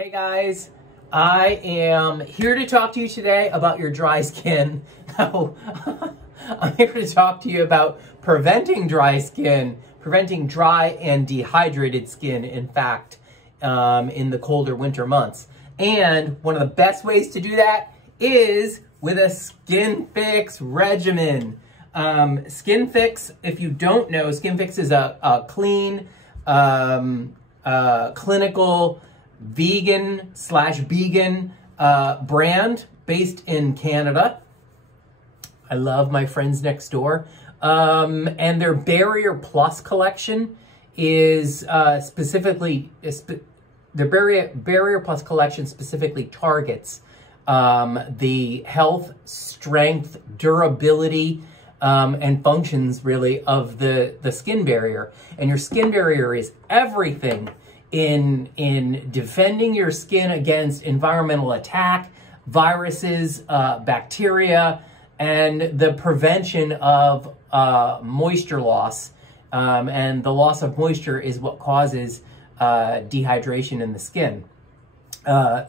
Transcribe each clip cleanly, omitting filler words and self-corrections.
Hey guys, I am here to talk to you today about your dry skin. I'm here to talk to you about preventing dry skin, preventing dry and dehydrated skin, in fact, in the colder winter months. And one of the best ways to do that is with a Skinfix regimen. Skinfix, if you don't know, Skinfix is a clean, clinical, vegan/vegan brand based in Canada. I love my friends next door. And their Barrier Plus collection is their Barrier Plus collection specifically targets the health, strength, durability, and functions really of the skin barrier. And your skin barrier is everything in defending your skin against environmental attack, viruses, bacteria, and the prevention of moisture loss. And the loss of moisture is what causes dehydration in the skin.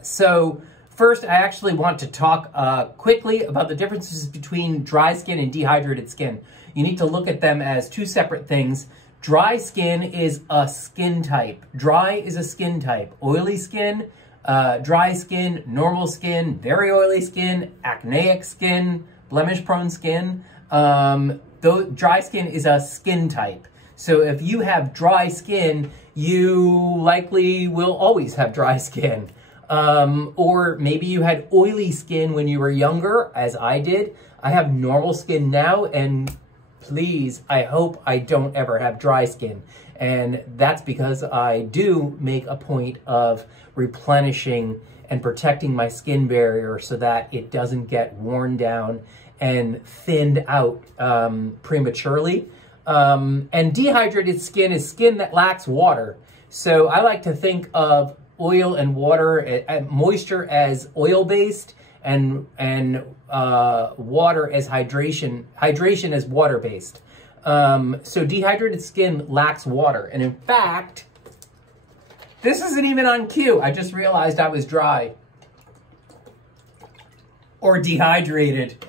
So first, I actually want to talk quickly about the differences between dry skin and dehydrated skin. You need to look at them as two separate things. Dry skin is a skin type. Dry is a skin type. Oily skin, dry skin, normal skin, very oily skin, acneic skin, blemish-prone skin. Dry skin is a skin type. So if you have dry skin, you likely will always have dry skin. Or maybe you had oily skin when you were younger, as I did. I have normal skin now, and please, I hope I don't ever have dry skin. And that's because I do make a point of replenishing and protecting my skin barrier so that it doesn't get worn down and thinned out prematurely. And dehydrated skin is skin that lacks water. So I like to think of oil and water, moisture as oil-based, and water as hydration as water-based. So dehydrated skin lacks water. And in fact, this isn't even on cue. I just realized I was dry or dehydrated.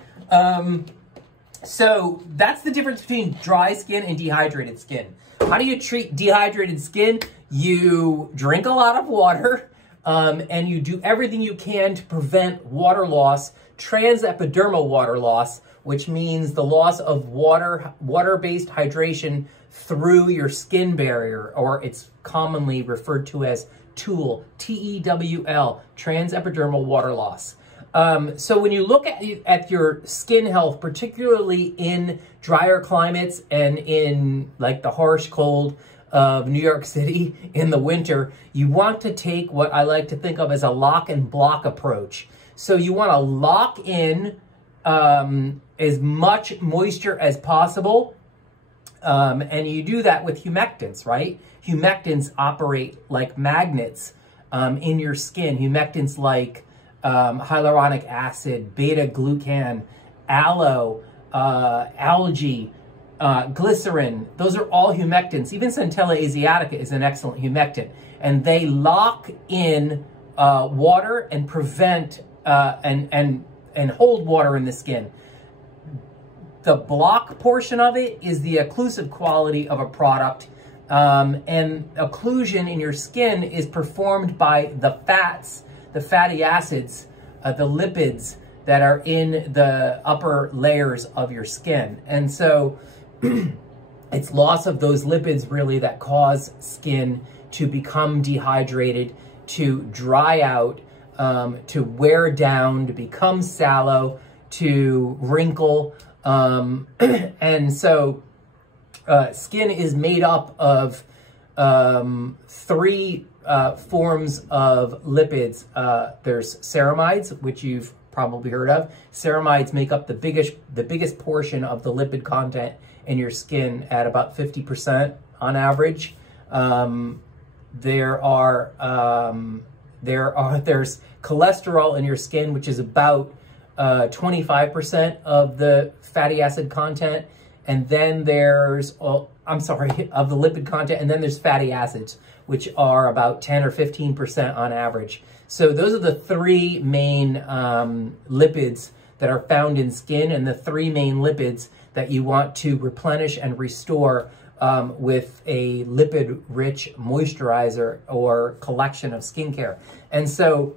So that's the difference between dry skin and dehydrated skin. How do you treat dehydrated skin? You drink a lot of water, and you do everything you can to prevent water loss, trans-epidermal water loss, which means the loss of water-based hydration through your skin barrier, or it's commonly referred to as TEWL, T-E-W-L, trans-epidermal water loss. So when you look at your skin health, particularly in drier climates and in like the harsh cold of New York City in the winter, you want to take what I like to think of as a lock and block approach. So you want to lock in as much moisture as possible, and you do that with humectants, right? Humectants operate like magnets in your skin. Humectants like hyaluronic acid, beta-glucan, aloe, algae, glycerin, those are all humectants. Even Centella asiatica is an excellent humectant. And they lock in water and prevent and hold water in the skin. The block portion of it is the occlusive quality of a product. And occlusion in your skin is performed by the fats, the fatty acids, the lipids that are in the upper layers of your skin. And so it's loss of those lipids really that cause skin to become dehydrated, to dry out, to wear down, to become sallow, to wrinkle. And so skin is made up of three forms of lipids. There's ceramides, which you've probably heard of. Ceramides make up the biggest portion of the lipid content in your skin at about 50% on average. There's cholesterol in your skin, which is about 25% of the fatty acid content, and then there's, of the lipid content, and then there's fatty acids, which are about 10 or 15% on average. So those are the three main lipids that are found in skin, and the three main lipids that you want to replenish and restore with a lipid-rich moisturizer or collection of skincare. And so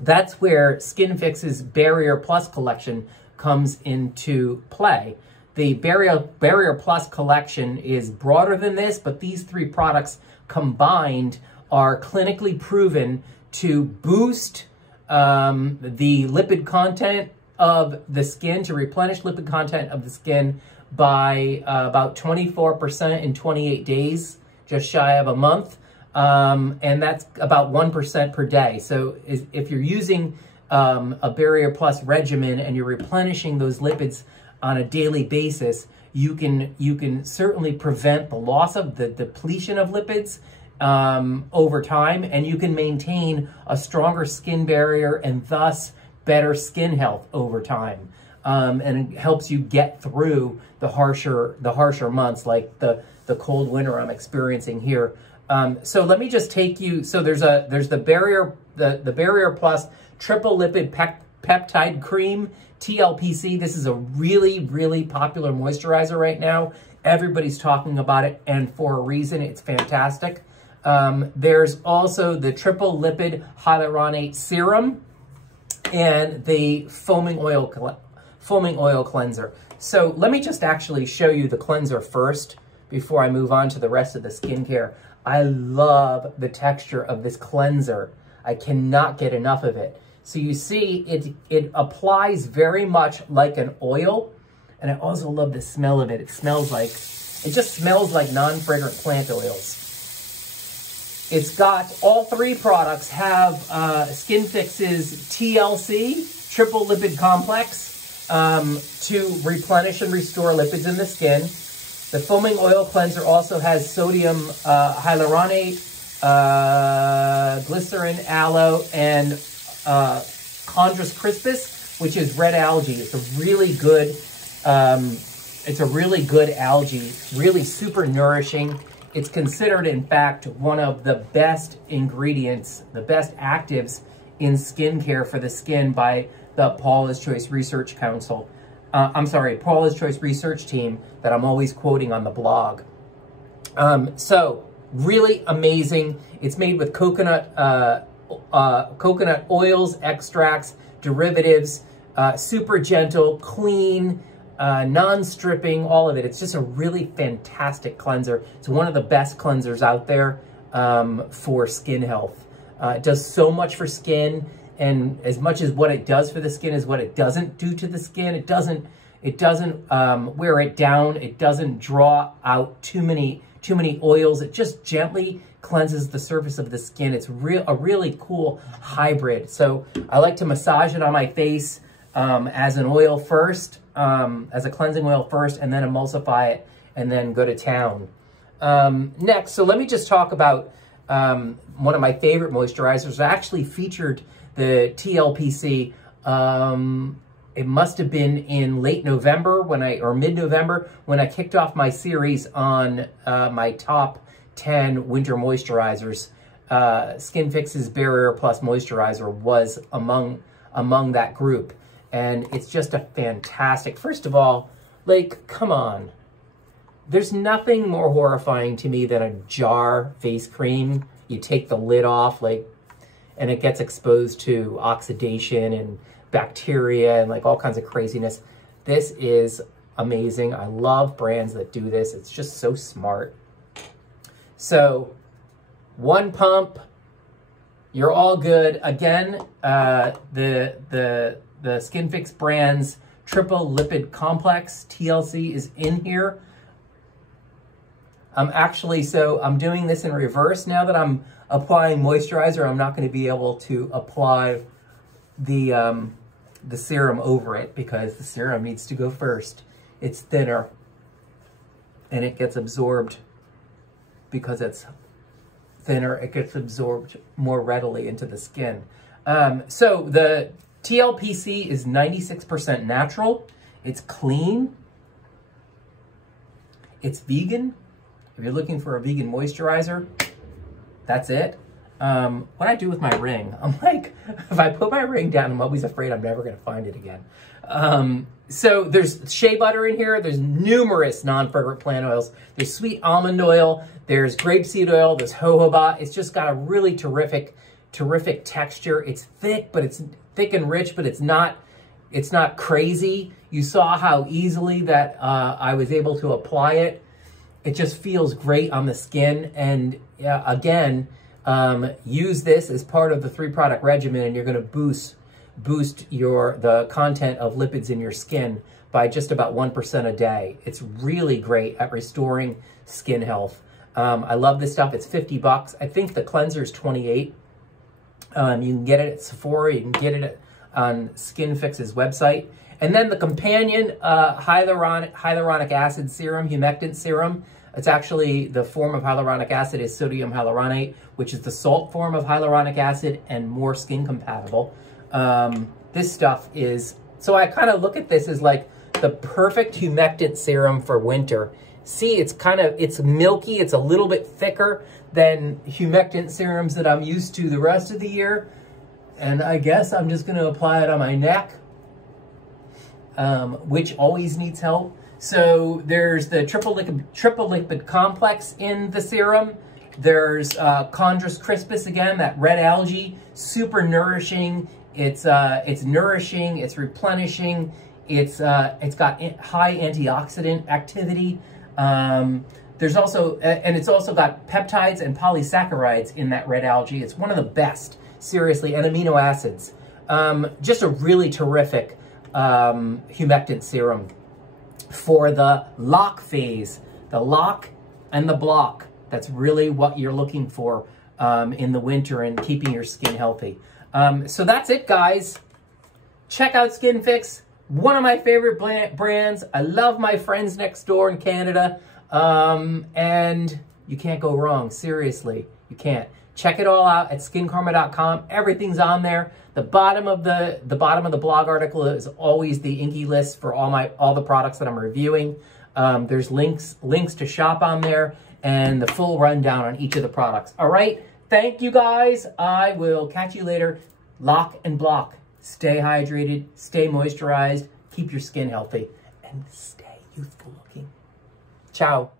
that's where Skinfix's Barrier Plus collection comes into play. The Barrier Plus collection is broader than this, but these three products combined are clinically proven to boost the lipid content of the skin, to replenish lipid content of the skin by about 24% in 28 days, just shy of a month. And that's about 1% per day. So if you're using a Barrier Plus regimen and you're replenishing those lipids on a daily basis, you can certainly prevent the loss of the depletion of lipids over time, and you can maintain a stronger skin barrier and thus better skin health over time. And it helps you get through the harsher months, like the cold winter I'm experiencing here. So let me just take you, so there's the Barrier Plus Triple Lipid-Peptide Cream, TLPC. This is a really, really popular moisturizer right now. Everybody's talking about it, and for a reason. It's fantastic. There's also the Triple Lipid-Hyaluronate Serum and the foaming oil cleanser. So let me just actually show you the cleanser first before I move on to the rest of the skincare. I love the texture of this cleanser. I cannot get enough of it. So you see, it applies very much like an oil, and I also love the smell of it. It just smells like non-fragrant plant oils. It's got, all three products have Skinfix's TLC, Triple Lipid Complex, to replenish and restore lipids in the skin. The foaming oil cleanser also has Sodium Hyaluronate, glycerin, aloe, and Chondrus crispus, which is red algae. It's a really good algae, really super nourishing. It's considered, in fact, one of the best ingredients, the best actives in skincare for the skin by the Paula's Choice Research Council. Paula's Choice Research Team that I'm always quoting on the blog. So really amazing. It's made with coconut oils, extracts, derivatives, super gentle, clean, non-stripping, all of it. It's just a really fantastic cleanser. It's one of the best cleansers out there for skin health. It does so much for skin, and as much as what it does for the skin is what it doesn't do to the skin. It doesn't wear it down. It doesn't draw out too many oils. It just gently cleanses the surface of the skin. It's a really cool hybrid. So I like to massage it on my face as an oil first, as a cleansing oil first, and then emulsify it, and then go to town. Next, so let me just talk about one of my favorite moisturizers. I actually featured the TLPC. It must have been in late November or mid-November when I kicked off my series on my top 10 winter moisturizers. Skinfix's Barrier Plus moisturizer was among that group. And it's just a fantastic, first of all, like, come on. There's nothing more horrifying to me than a jar face cream. You take the lid off, and it gets exposed to oxidation and bacteria and all kinds of craziness. This is amazing. I love brands that do this. It's just so smart. So, one pump, you're all good. Again, the Skinfix brand's Triple Lipid Complex, TLC, is in here. I'm doing this in reverse. Now that I'm applying moisturizer, I'm not going to be able to apply the serum over it because the serum needs to go first. It's thinner and it gets absorbed. Because it's thinner, it gets absorbed more readily into the skin. So the TLPC is 96% natural. It's clean. It's vegan. If you're looking for a vegan moisturizer, that's it. What I do with my ring, I'm like, if I put my ring down, I'm always afraid I'm never going to find it again. So there's shea butter in here. There's numerous non-fragrant plant oils. There's sweet almond oil. There's grapeseed oil. There's jojoba. It's just got a really terrific texture. It's thick, but it's thick and rich, but it's not crazy. You saw how easily that I was able to apply it. It just feels great on the skin. And again, use this as part of the 3-product regimen, and you're going to boost the content of lipids in your skin by just about 1% a day. It's really great at restoring skin health. I love this stuff. It's $50. I think the cleanser is $28. You can get it at Sephora. You can get it on Skinfix's website. And then the companion hyaluronic acid serum, humectant serum. It's actually, the form of hyaluronic acid is sodium hyaluronate, which is the salt form of hyaluronic acid and more skin compatible. This stuff is, so I kind of look at this as like the perfect humectant serum for winter. See, it's milky. It's a little bit thicker than humectant serums that I'm used to the rest of the year. And I guess I'm just going to apply it on my neck, which always needs help. So there's the triple lipid complex in the serum. There's Chondrus crispus, again, that red algae, super nourishing. It's nourishing, it's replenishing, it's got high antioxidant activity. There's also, and it's also got peptides and polysaccharides in that red algae. It's one of the best, seriously, and amino acids. Just a really terrific humectant serum for the lock phase, the lock and the block. That's really what you're looking for in the winter and keeping your skin healthy. So that's it, guys. Check out Skinfix, one of my favorite brands. I love my friends next door in Canada. And you can't go wrong. Seriously, you can't. Check it all out at skinkarma.com. Everything's on there. The bottom of the blog article is always the inky list for all the products that I'm reviewing. There's links to shop on there and the full rundown on each of the products. All right. Thank you, guys. I will catch you later. Lock and block. Stay hydrated, stay moisturized, keep your skin healthy, and stay youthful looking. Ciao.